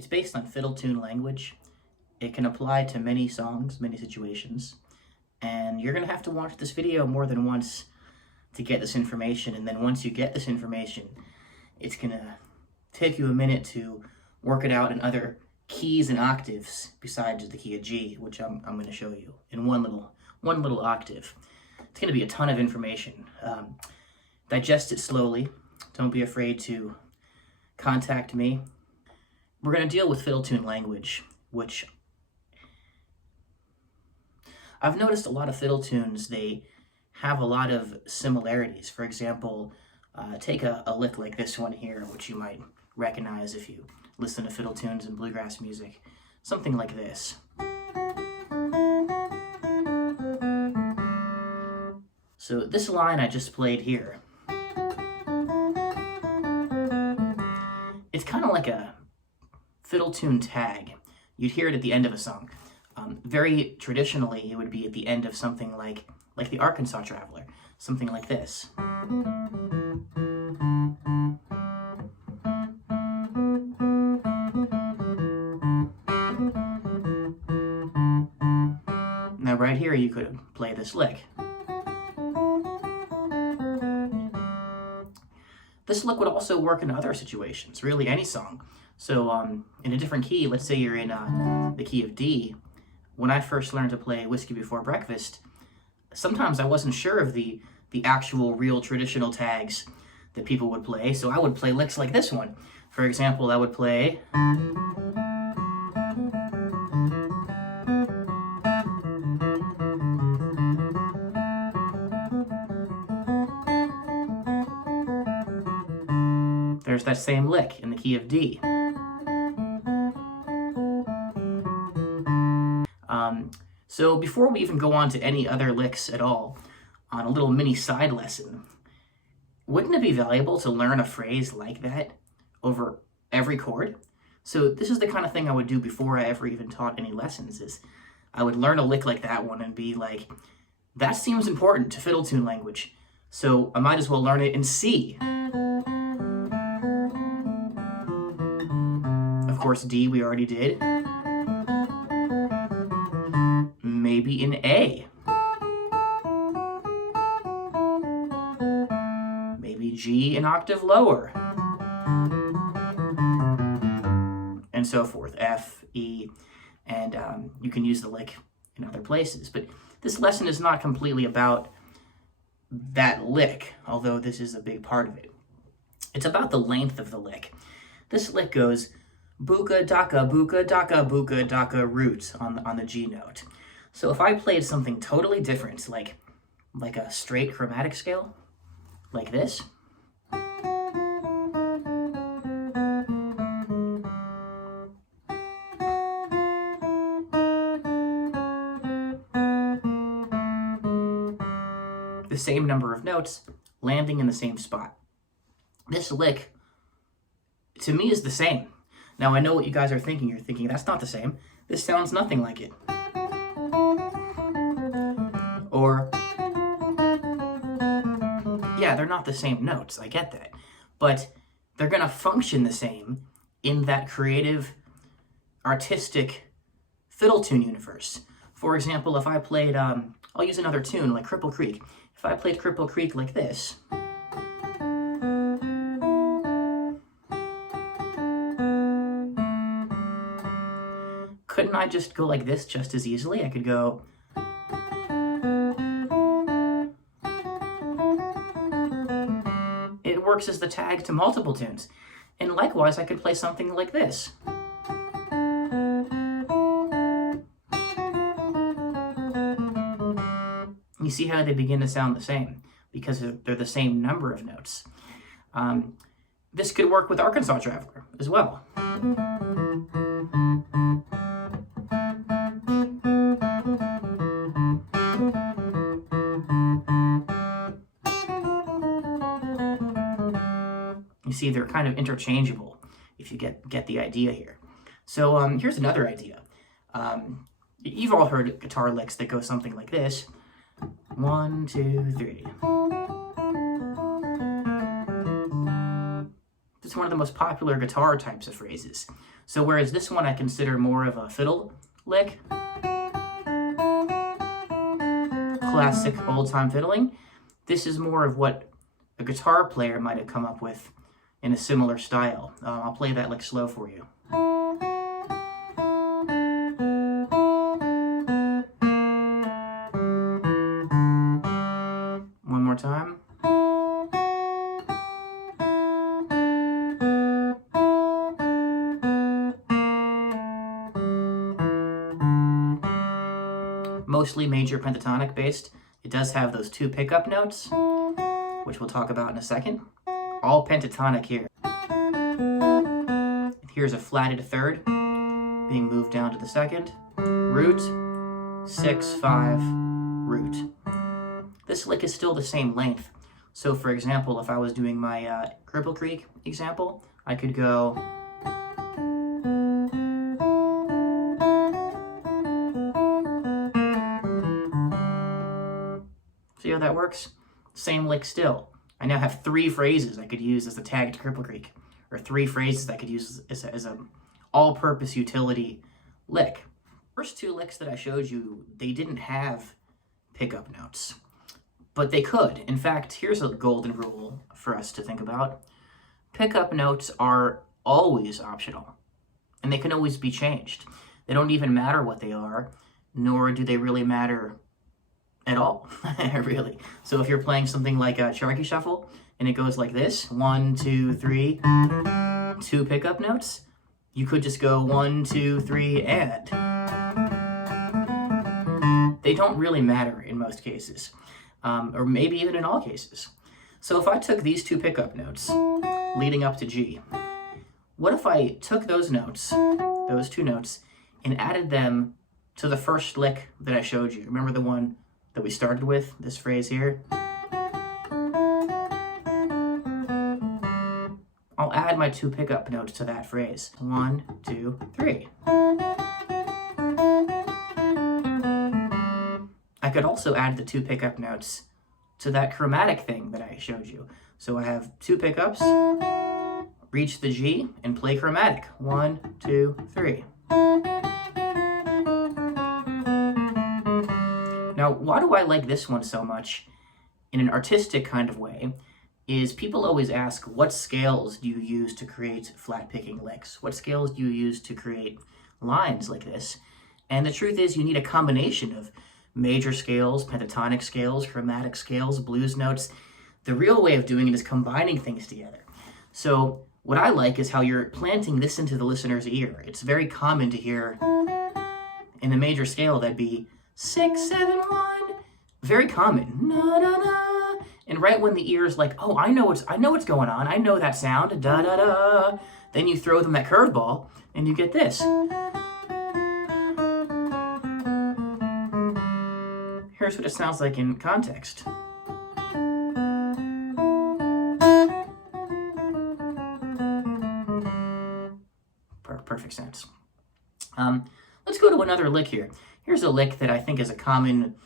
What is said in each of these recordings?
It's based on fiddle tune language. It can apply to many songs, many situations, and you're going to have to watch this video more than once to get this information, and then once you get this information, it's going to take you a minute to work it out in other keys and octaves besides the key of G, which I'm going to show you in one little octave. It's going to be a ton of information. Digest it slowly. Don't be afraid to contact me. We're going to deal with fiddle tune language, which I've noticed a lot of fiddle tunes, they have a lot of similarities. For example, take a lick like this one here, which you might recognize if you listen to fiddle tunes and bluegrass music. Something like this. So this line I just played here, it's kind of like a fiddle tune tag. You'd hear it at the end of a song. Very traditionally, it would be at the end of something like the Arkansas Traveler, something like this. Now right here you could play this lick. This lick would also work in other situations, really any song. So in a different key, let's say you're in the key of D. When I first learned to play Whiskey Before Breakfast, sometimes I wasn't sure of the actual real traditional tags that people would play, so I would play licks like this one. For example, I would play there's that same lick in the key of D. So before we even go on to any other licks at all, on a little mini side lesson, wouldn't it be valuable to learn a phrase like that over every chord? So this is the kind of thing I would do before I ever even taught any lessons, is I would learn a lick like that one and be like, that seems important to fiddle tune language, so I might as well learn it in C. Of course, D we already did. Maybe in A. Maybe G an octave lower. And so forth, F, E, and you can use the lick in other places. But this lesson is not completely about that lick, although this is a big part of it. It's about the length of the lick. This lick goes buka daka buka daka root on the G note. So if I played something totally different, like a straight chromatic scale, like this, the same number of notes landing in the same spot. This lick, to me, is the same. Now I know what you guys are thinking. You're thinking, that's not the same. This sounds nothing like it. Or, yeah, they're not the same notes, I get that. But they're going to function the same in that creative, artistic fiddle tune universe. For example, if I played, I'll use another tune like Cripple Creek. If I played Cripple Creek like this, couldn't I just go like this just as easily? I could go... It works as the tag to multiple tunes. And likewise, I could play something like this. You see how they begin to sound the same, because they're the same number of notes. This could work with Arkansas Traveler as well. You see, they're kind of interchangeable, if you get the idea here. So here's another idea. You've all heard guitar licks that go something like this. 1, 2, 3. It's one of the most popular guitar types of phrases. So whereas this one I consider more of a fiddle lick, classic old-time fiddling, this is more of what a guitar player might have come up with in a similar style. I'll play that lick slow for you. One more time. Mostly major pentatonic based. It does have those 2 pickup notes, which we'll talk about in a second. All pentatonic here. Here's a flatted 3rd being moved down to the 2nd. Root, 6, 5, root. This lick is still the same length. So for example, if I was doing my Cripple Creek example, I could go see how that works? Same lick still. I now have 3 phrases I could use as a tag to Cripple Creek, or 3 phrases I could use as a all-purpose utility lick. First 2 licks that I showed you, they didn't have pickup notes, but they could. In fact, here's a golden rule for us to think about. Pickup notes are always optional, and they can always be changed. They don't even matter what they are, nor do they really matter at all, really. So if you're playing something like a Sharky Shuffle, and it goes like this, 1, 2, 3, 2 pickup notes, you could just go 1, 2, 3, and. They don't really matter in most cases, or maybe even in all cases. So if I took these 2 pickup notes leading up to G, what if I took those notes, those 2 notes, and added them to the first lick that I showed you? Remember the one that we started with, this phrase here? I'll add my 2 pickup notes to that phrase. 1, 2, 3. I could also add the 2 pickup notes to that chromatic thing that I showed you. So I have 2 pickups, reach the G, and play chromatic. 1, 2, 3. Now, why do I like this one so much in an artistic kind of way is people always ask, what scales do you use to create flat picking licks? What scales do you use to create lines like this? And the truth is you need a combination of major scales, pentatonic scales, chromatic scales, blues notes. The real way of doing it is combining things together. So what I like is how you're planting this into the listener's ear. It's very common to hear in a major scale that'd be 6, 7, 1. Very common. Na, na, na. And right when the ear is like, oh, I know what's going on. I know that sound. Da da da. Then you throw them that curveball, and you get this. Here's what it sounds like in context. Perfect sense. Let's go to another lick here. Here's a lick that I think is a common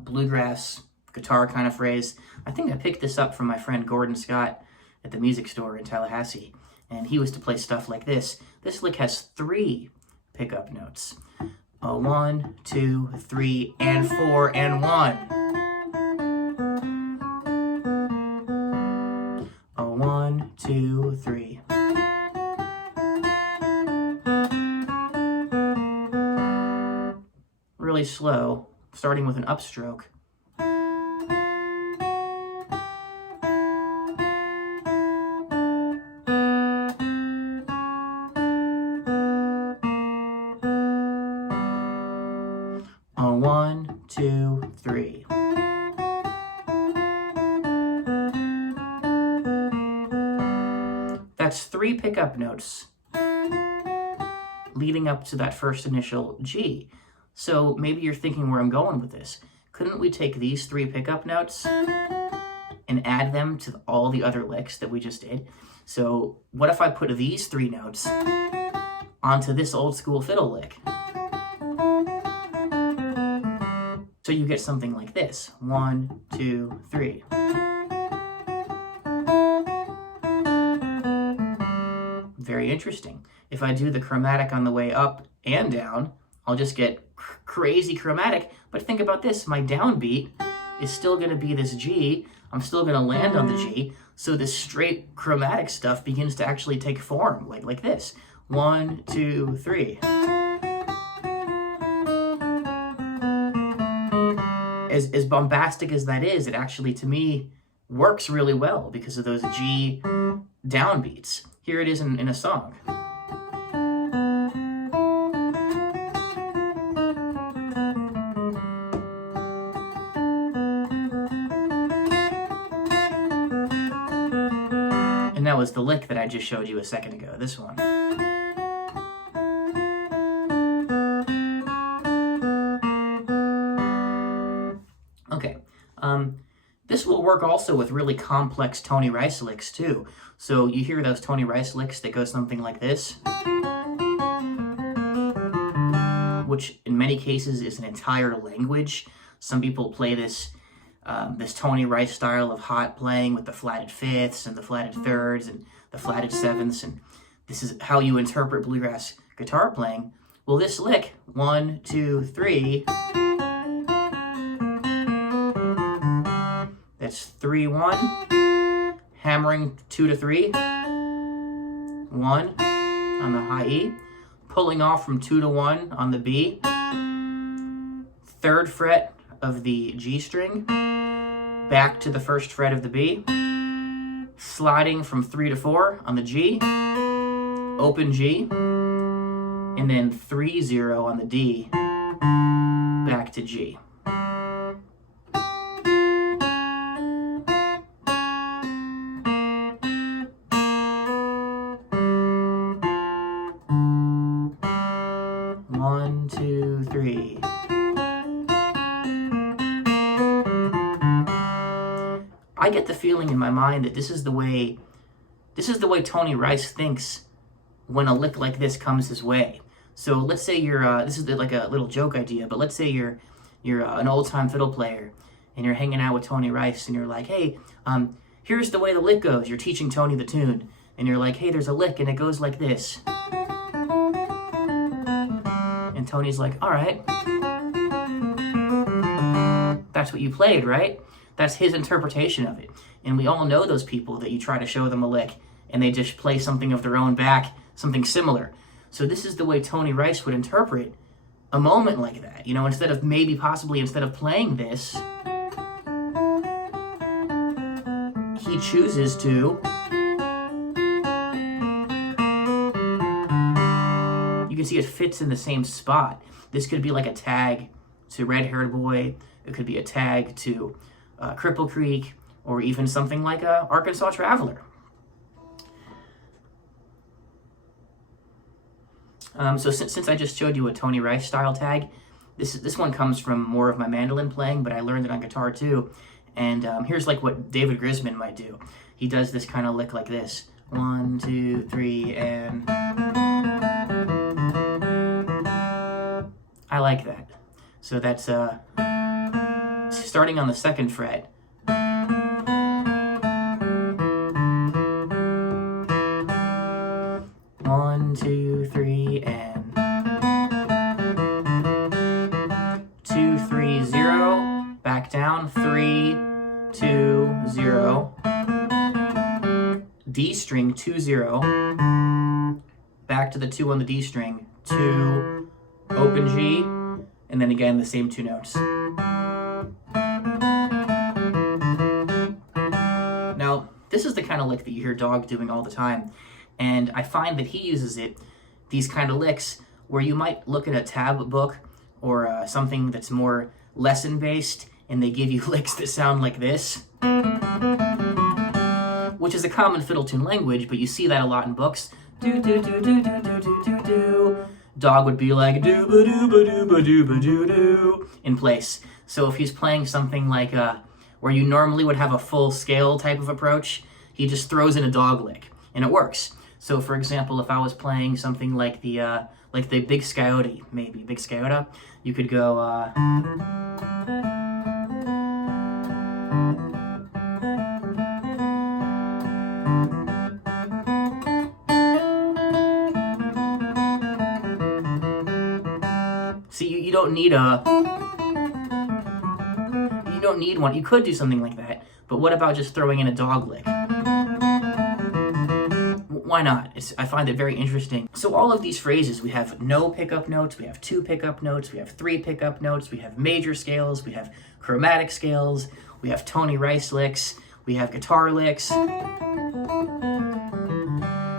bluegrass guitar kind of phrase. I think I picked this up from my friend Gordon Scott at the music store in Tallahassee, and he was to play stuff like this. This lick has 3 pickup notes. 1, 2, 3, and 4, and 1. 1, 2, 3. Really slow, starting with an upstroke. A 1, 2, 3. That's 3 pickup notes leading up to that first initial G. So maybe you're thinking where I'm going with this. Couldn't we take these 3 pickup notes and add them to all the other licks that we just did? So what if I put these 3 notes onto this old school fiddle lick? So you get something like this. 1, 2, 3. Very interesting. if I do the chromatic on the way up and down, I'll just get crazy chromatic. But think about this, my downbeat is still going to be this G. I'm still going to land on the G. So this straight chromatic stuff begins to actually take form, like this. 1, 2, 3. As bombastic as that is, it actually, to me, works really well because of those G downbeats. Here it is in a song. And that was the lick that I just showed you a second ago, this one. Okay, this will work also with really complex Tony Rice licks too. So you hear those Tony Rice licks that go something like this, which in many cases is an entire language. Some people play this this Tony Rice style of hot playing with the flatted fifths and the flatted thirds and the flatted sevenths, and this is how you interpret bluegrass guitar playing. Well, this lick, 1, 2, 3, that's 3, 1, hammering 2 to 3, 1 on the high E, pulling off from 2 to 1 on the B, 3rd fret of the G string, back to the 1st fret of the B, sliding from 3 to 4 on the G, open G, and then 3, 0 on the D, back to G. One, two, three. I get the feeling in my mind that this is the way Tony Rice thinks when a lick like this comes his way. So let's say you're this is like a little joke idea, but let's say you're an old-time fiddle player and you're hanging out with Tony Rice and you're like, hey, here's the way the lick goes. You're teaching Tony the tune and you're like, hey, there's a lick and it goes like this. And Tony's like, all right, that's what you played, right? That's his interpretation of it. And we all know those people that you try to show them a lick and they just play something of their own back, something similar. So this is the way Tony Rice would interpret a moment like that. You know, instead of playing this, he chooses to, you can see it fits in the same spot. This could be like a tag to Red Haired Boy. It could be a tag to Cripple Creek, or even something like Arkansas Traveler. So since I just showed you a Tony Rice style tag, this one comes from more of my mandolin playing, but I learned it on guitar too. And here's like what David Grissman might do. He does this kind of lick like this. 1, 2, 3, and I like that. So that's starting on the 2nd fret. One, 2, 3, and 2, 3, 0. Back down. 3, 2, 0. D string 2, 0. Back to the 2 on the D string. 2, open G, and then again the same 2 notes. Now, this is the kind of lick that you hear Dog doing all the time. And I find that he uses these kind of licks, where you might look at a tab book or something that's more lesson-based, and they give you licks that sound like this, which is a common fiddle tune language, but you see that a lot in books. Do, do, do, do, do, do, do, do, do. Dog would be like do-ba-doo-ba-doo-ba-doo-ba-doo-ba-doo in place. So if he's playing something like where you normally would have a full scale type of approach, he just throws in a dog lick, and it works. So for example, if I was playing something like the Big Scoyote, maybe Big Scoyote, you could go See, you don't need you don't need one. You could do something like that, but what about just throwing in a dog lick? Why not? I find it very interesting. So all of these phrases, we have no pickup notes, we have 2 pickup notes, we have 3 pickup notes, we have major scales, we have chromatic scales, we have Tony Rice licks, we have guitar licks.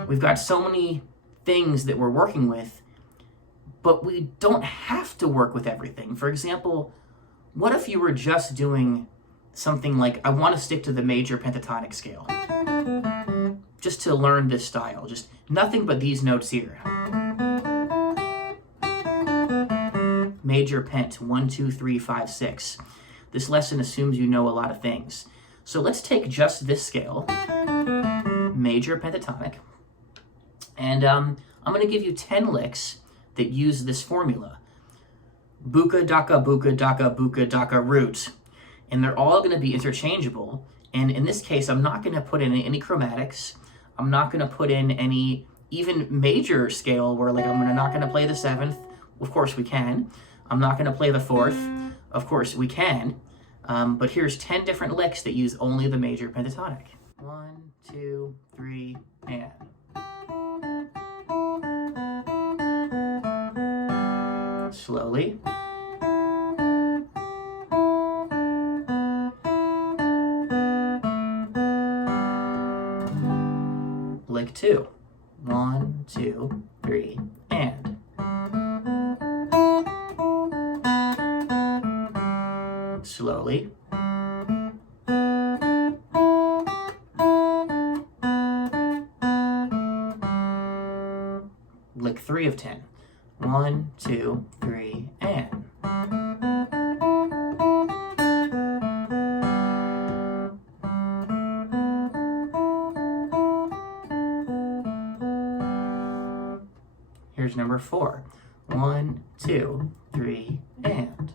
We've got so many things that we're working with, but we don't have to work with everything. For example, what if you were just doing something like, I want to stick to the major pentatonic scale, just to learn this style, just nothing but these notes here. Major pent, 1, 2, 3, 5, 6. This lesson assumes you know a lot of things. So let's take just this scale, major pentatonic, and I'm going to give you 10 licks that use this formula. Buka daka root. And they're all going to be interchangeable. And in this case, I'm not going to put in any chromatics. I'm not going to put in any even major scale where like I'm not going to play the 7th. Of course we can. I'm not going to play the 4th. Of course we can. But here's 10 different licks that use only the major pentatonic. 1, 2, 3, and. Slowly. Lick 2. 1, 2, 3, and. Slowly. Lick 3 of 10. 1, 2, 3, and. Here's number 4. 1, 2, 3, and.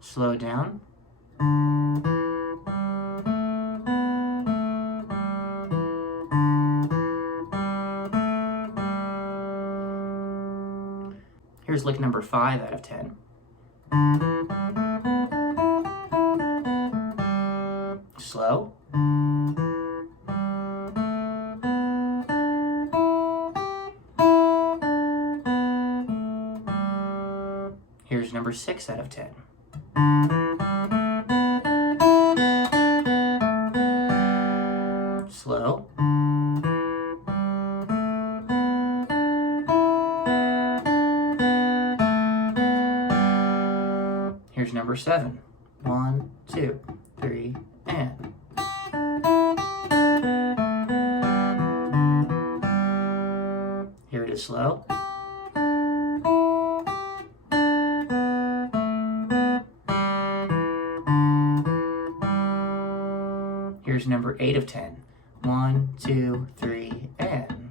Slow down. Here's lick number 5 out of 10. Slow. Here's number 6 out of 10. Slow. Here's number 7. 1, 2, 3, and. Here it is slow. Here's number 8 of 10. 1, 2, 3, and.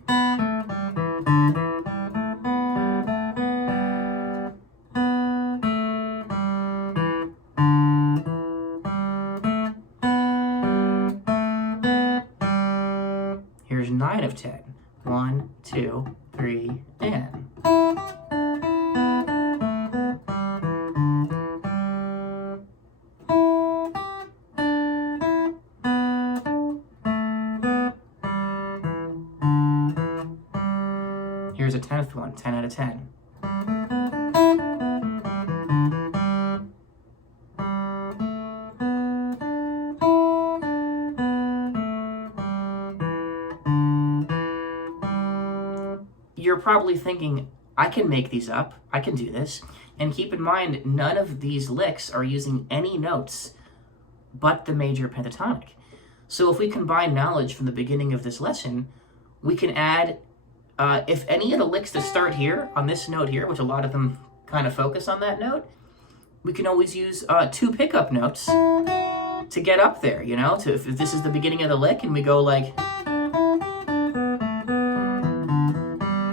Here's 9 of 10. 1, 2, 3, and. Here's a 10th one, 10 out of 10. You're probably thinking, I can make these up, I can do this. And keep in mind, none of these licks are using any notes but the major pentatonic. So if we combine knowledge from the beginning of this lesson, we can add, if any of the licks that start here, on this note here, which a lot of them kind of focus on that note, we can always use 2 pickup notes to get up there, you know? If this is the beginning of the lick and we go like,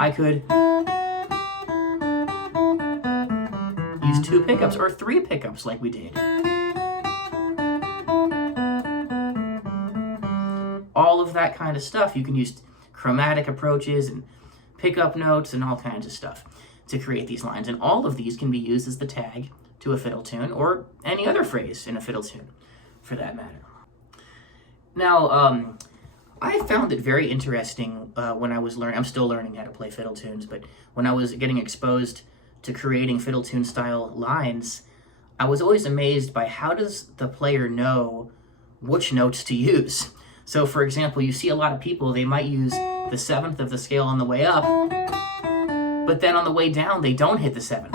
I could use 2 pickups or 3 pickups like we did. that kind of stuff. You can use chromatic approaches and pickup notes and all kinds of stuff to create these lines. And all of these can be used as the tag to a fiddle tune or any other phrase in a fiddle tune for that matter. Now, I found it very interesting when I was learning. I'm still learning how to play fiddle tunes, but when I was getting exposed to creating fiddle tune style lines, I was always amazed by how does the player know which notes to use. So for example, you see a lot of people, they might use the 7th of the scale on the way up, but then on the way down, they don't hit the 7th.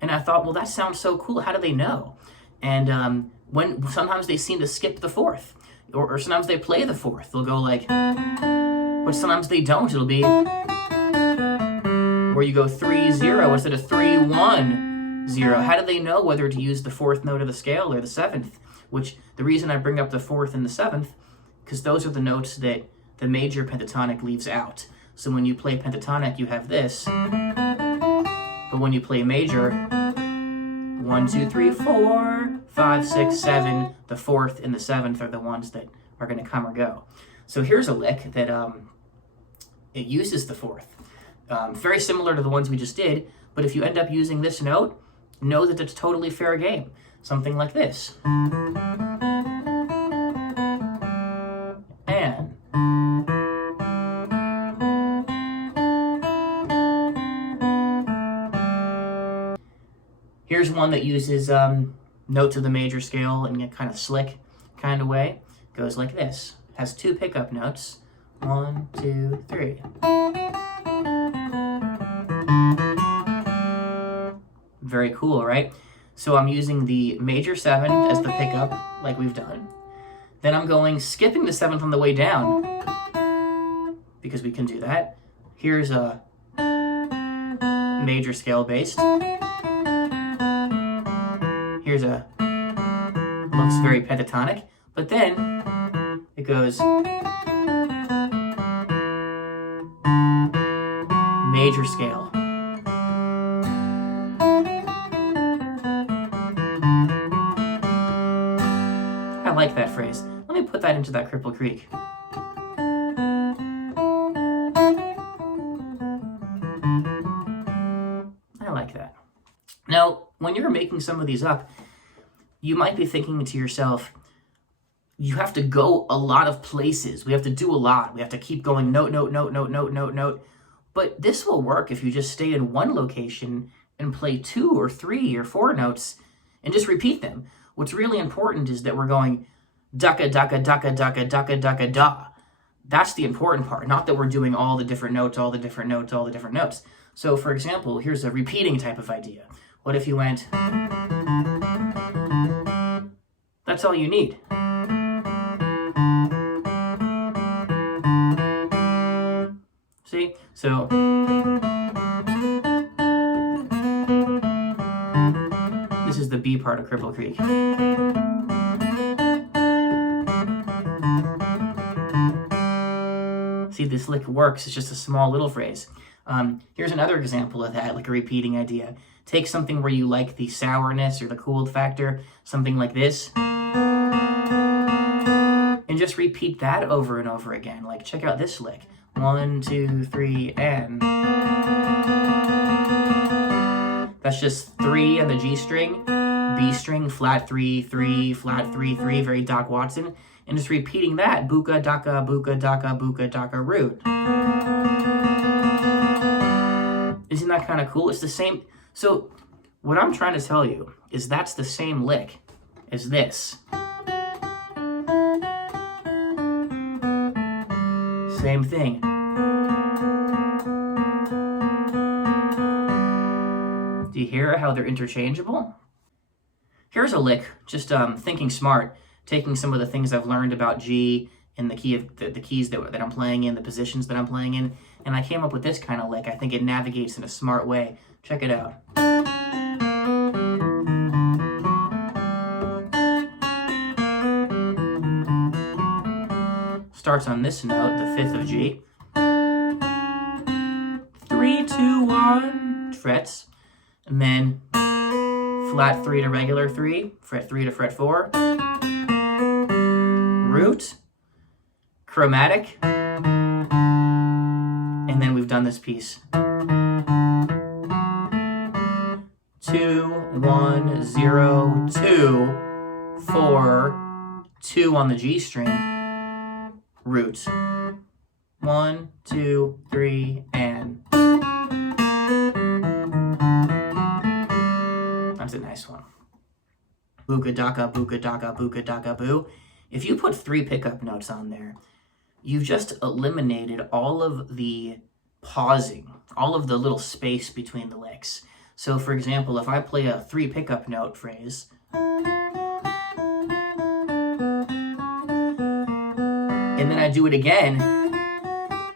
And I thought, well, that sounds so cool. How do they know? And when sometimes they seem to skip the 4th, or sometimes they play the 4th. They'll go like, but sometimes they don't. It'll be where you go 3-0 instead of 3-1-0. How do they know whether to use the 4th note of the scale or the 7th? Which, the reason I bring up the 4th and the 7th, because those are the notes that the major pentatonic leaves out. So when you play pentatonic, you have this. But when you play major, 1, 2, 3, 4, 5, 6, 7, the 4th and the 7th are the ones that are going to come or go. So here's a lick that it uses the 4th. Very similar to the ones we just did, but if you end up using this note, know that it's totally fair game. Something like this. And here's one that uses notes of the major scale in a kind of slick kind of way. Goes like this. Has 2 pickup notes. 1, 2, 3. Very cool, right? So I'm using the major 7 as the pickup, like we've done. Then I'm skipping the 7th on the way down, because we can do that. Here's a major scale based. Here's a, looks very pentatonic, but then it goes major scale. I like that phrase. Let me put that into that Cripple Creek. I like that. Now, when you're making some of these up, you might be thinking to yourself, you have to go a lot of places. We have to do a lot. We have to keep going note, note, note, note, note, note, note. But this will work if you just stay in one location and play 2 or 3 or 4 notes and just repeat them. What's really important is that we're going ducka, ducka, ducka, ducka, ducka, ducka, da. That's the important part, not that we're doing all the different notes, all the different notes, all the different notes. So, for example, here's a repeating type of idea. What if you went... That's all you need. See? So... This is the B part of Cripple Creek. See, this lick works. It's just a small little phrase. Here's another example of that, like a repeating idea. Take something where you like the sourness or the cooled factor, something like this, and just repeat that over and over again. Like, check out this lick. 1, 2, 3, and... That's just 3 on the G string, B string, flat 3, 3, flat 3, 3, very Doc Watson, and just repeating that, buka, daka, buka, daka, root. Isn't that kind of cool? It's the same. So what I'm trying to tell you is that's the same lick as this. Same thing. Do you hear how they're interchangeable? Here's a lick, just thinking smart, taking some of the things I've learned about G and the key of the keys that I'm playing in, the positions that I'm playing in, and I came up with this kind of lick. I think it navigates in a smart way. Check it out. Starts on this note, the 5th of G. 3, 2, 1, frets, and then flat 3 to regular 3, fret 3 to fret 4, root, chromatic, and then we've done this piece. 2, 1, 0, 2, 4, 2 on the G string, root. 1, 2, 3, and that's a nice one. Booga daka, booga daka, booga daka boo. If you put 3 pickup notes on there, you've just eliminated all of the pausing, all of the little space between the licks. So for example, if I play a 3 pickup note phrase, and then I do it again,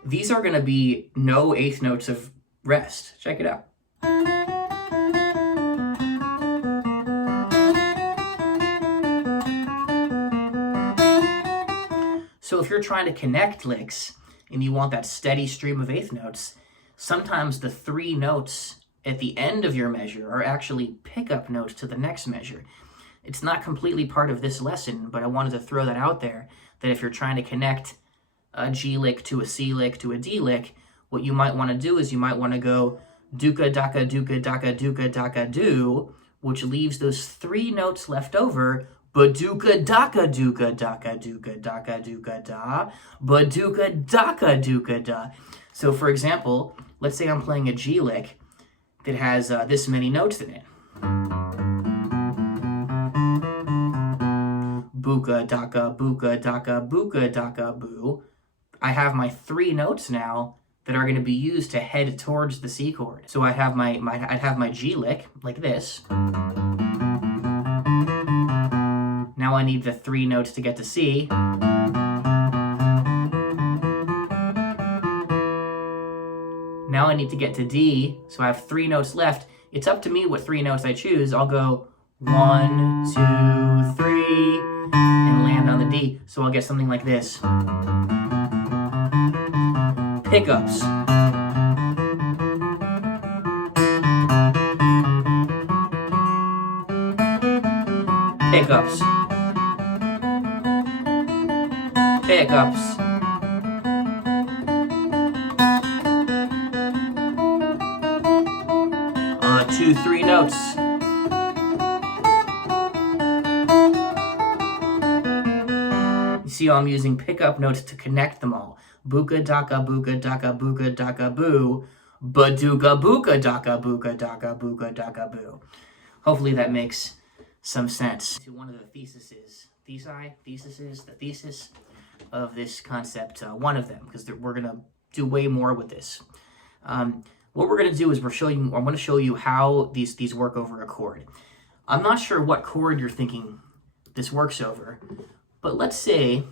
these are going to be no 8th notes of rest. Check it out. So if you're trying to connect licks and you want that steady stream of 8th notes, sometimes the 3 notes at the end of your measure are actually pickup notes to the next measure. It's not completely part of this lesson, but I wanted to throw that out there, that if you're trying to connect a G lick to a C lick to a D lick, what you might want to do is you might want to go duka daka duka daka duka daka do, which leaves those 3 notes left over, ba-duka daka duka daka duka daka duka da, ba-duka daka duka da. So for example, let's say I'm playing a G lick that has this many notes in it. Buka daka buka daka buka daka boo. I have my 3 notes now that are going to be used to head towards the C chord. So I'd have my G lick like this. Now I need the 3 notes to get to C. Now I need to get to D, so I have 3 notes left. It's up to me what 3 notes I choose. I'll go 1, 2, 3, and land on the D. So I'll get something like this. Pickups. Pickups. Pickups. 2, 3 notes. You see how I'm using pickup notes to connect them all. Buka daka buka daka buka daka boo. Baduga buka daka buka daka buka daka boo. Hopefully that makes some sense. To one of the theses, the thesis of this concept, one of them, because we're going to do way more with this. What we're going to do is I'm going to show you how these work over a chord. I'm not sure what chord you're thinking this works over, but let's say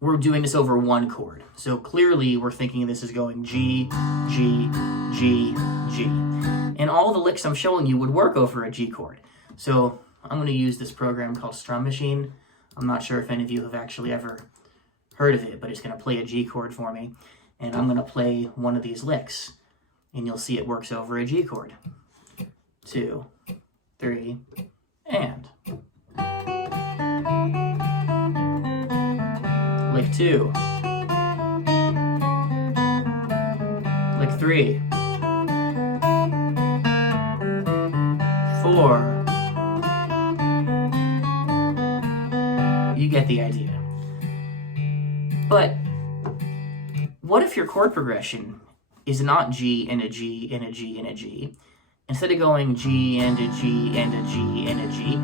we're doing this over one chord. So clearly we're thinking this is going G, G, G, G. And all the licks I'm showing you would work over a G chord. So I'm going to use this program called Strum Machine. I'm not sure if any of you have actually ever heard of it, but it's going to play a G chord for me. And I'm going to play one of these licks. And you'll see it works over a G chord. 2, 3, and. Lick 2. Lick 3. 4. You get the idea. But what if your chord progression is not G and a G and a G and a G? Instead of going G and a G and a G and a G,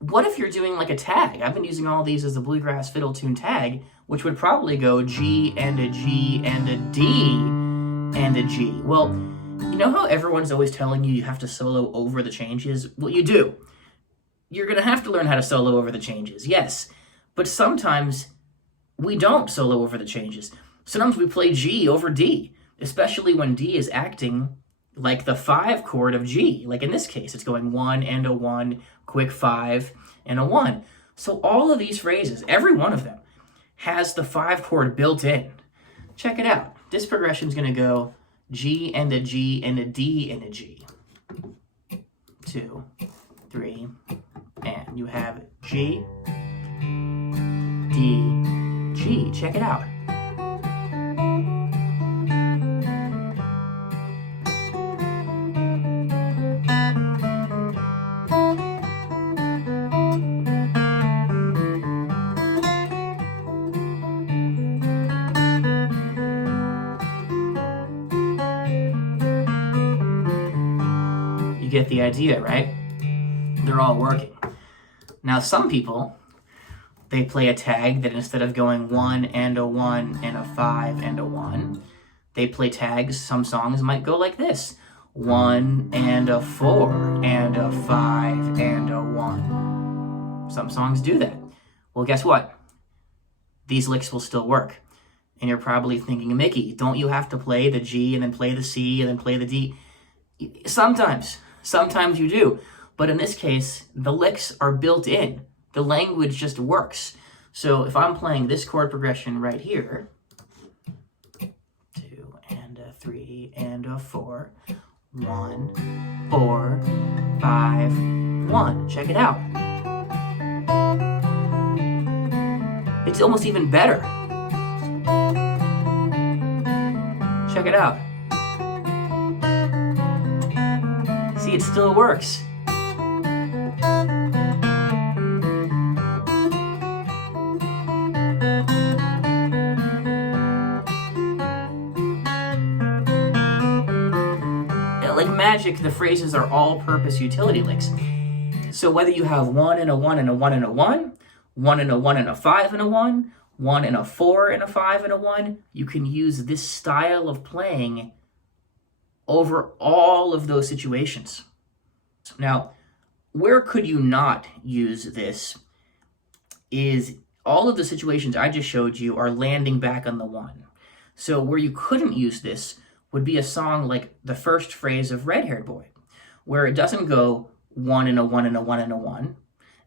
what if you're doing like a tag? I've been using all these as a Bluegrass fiddle tune tag, which would probably go G and a G and a D and a G. Well, you know how everyone's always telling you have to solo over the changes? Well, you do. You're going to have to learn how to solo over the changes, yes. But sometimes we don't solo over the changes. Sometimes we play G over D, especially when D is acting like the 5 chord of G. Like in this case, it's going 1 and a 1, quick 5 and a 1. So all of these phrases, every one of them, has the 5 chord built in. Check it out. This progression is going to go G and a G and a D and a G. 2, 3, and you have G, D, G. G. Check it out. You get the idea, right? They're all working. Now, some people, they play a tag that instead of going 1 and a 1 and a 5 and a 1, they play tags. Some songs might go like this: 1 and a 4 and a 5 and a 1. Some songs do that. Well, guess what? These licks will still work. And you're probably thinking, Mickey, don't you have to play the G and then play the C and then play the D? Sometimes you do. But in this case, the licks are built in. The language just works. So if I'm playing this chord progression right here, 2 and a 3 and a 4, 1, 4, 5, 1. Check it out. It's almost even better. Check it out. See, it still works. Like magic, the phrases are all-purpose utility licks. So whether you have 1 and a 1 and a 1 and a 1, 1 and a 1 and a 5 and a 1, 1 and a 4 and a 5 and a 1, you can use this style of playing over all of those situations. Now, where could you not use this is all of the situations I just showed you are landing back on the 1. So where you couldn't use this would be a song like the first phrase of Red Haired Boy, where it doesn't go 1 and a 1 and a 1 and a 1,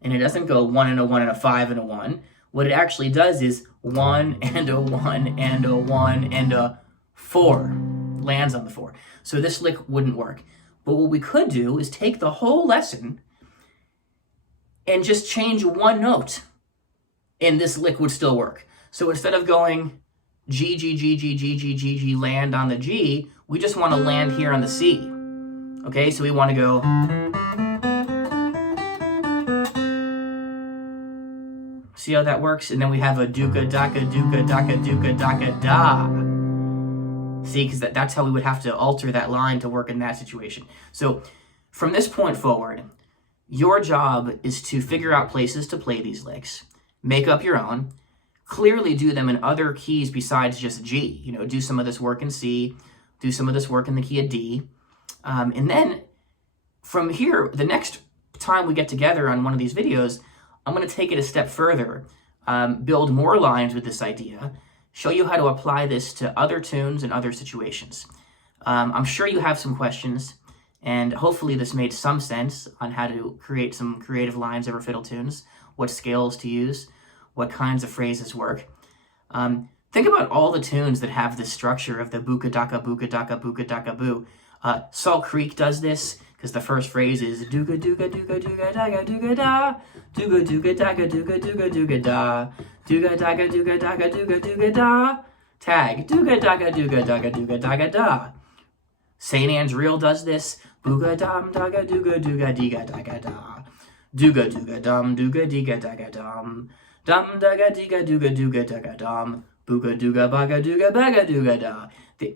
and it doesn't go 1 and a 1 and a 5 and a 1. What it actually does is 1 and a 1 and a 1 and a 4 lands on the 4. So this lick wouldn't work. But what we could do is take the whole lesson and just change one note, and this lick would still work. So instead of going G, G, G, G, G, G, G, G, land on the G, we just want to land here on the C. Okay, so we want to go. See how that works? And then we have a duka, daka, duka, daka, duka, daka, da. See, because that's how we would have to alter that line to work in that situation. So from this point forward, your job is to figure out places to play these licks, make up your own, clearly do them in other keys besides just G. You know, do some of this work in C, do some of this work in the key of D. And then from here, the next time we get together on one of these videos, I'm going to take it a step further, build more lines with this idea, show you how to apply this to other tunes and other situations. I'm sure you have some questions, and hopefully this made some sense on how to create some creative lines over fiddle tunes, what scales to use, what kinds of phrases work. Think about all the tunes that have this structure of the buka daka boo. Salt Creek does this because the first phrase is duga duga duga duga daga duga da, duga duga daga duga duga duga da, duga daga duga daga duga duga da, tag duga daga duga daga da. St. Anne's Reel does this, buga dam daga duga duga diga daga da, duga duga dum duga diga daga dum, dum daga diga duga duga daga dum, buga duga baga duga baga duga da.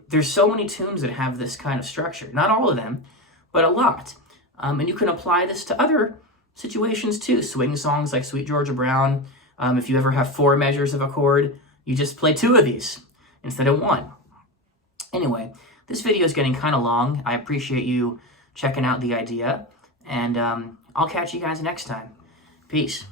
There's so many tunes that have this kind of structure. Not all of them, but a lot. And you can apply this to other situations too. Swing songs like Sweet Georgia Brown. If you ever have 4 measures of a chord, you just play 2 of these instead of 1. Anyway, this video is getting kind of long. I appreciate you checking out the idea. And I'll catch you guys next time. Peace.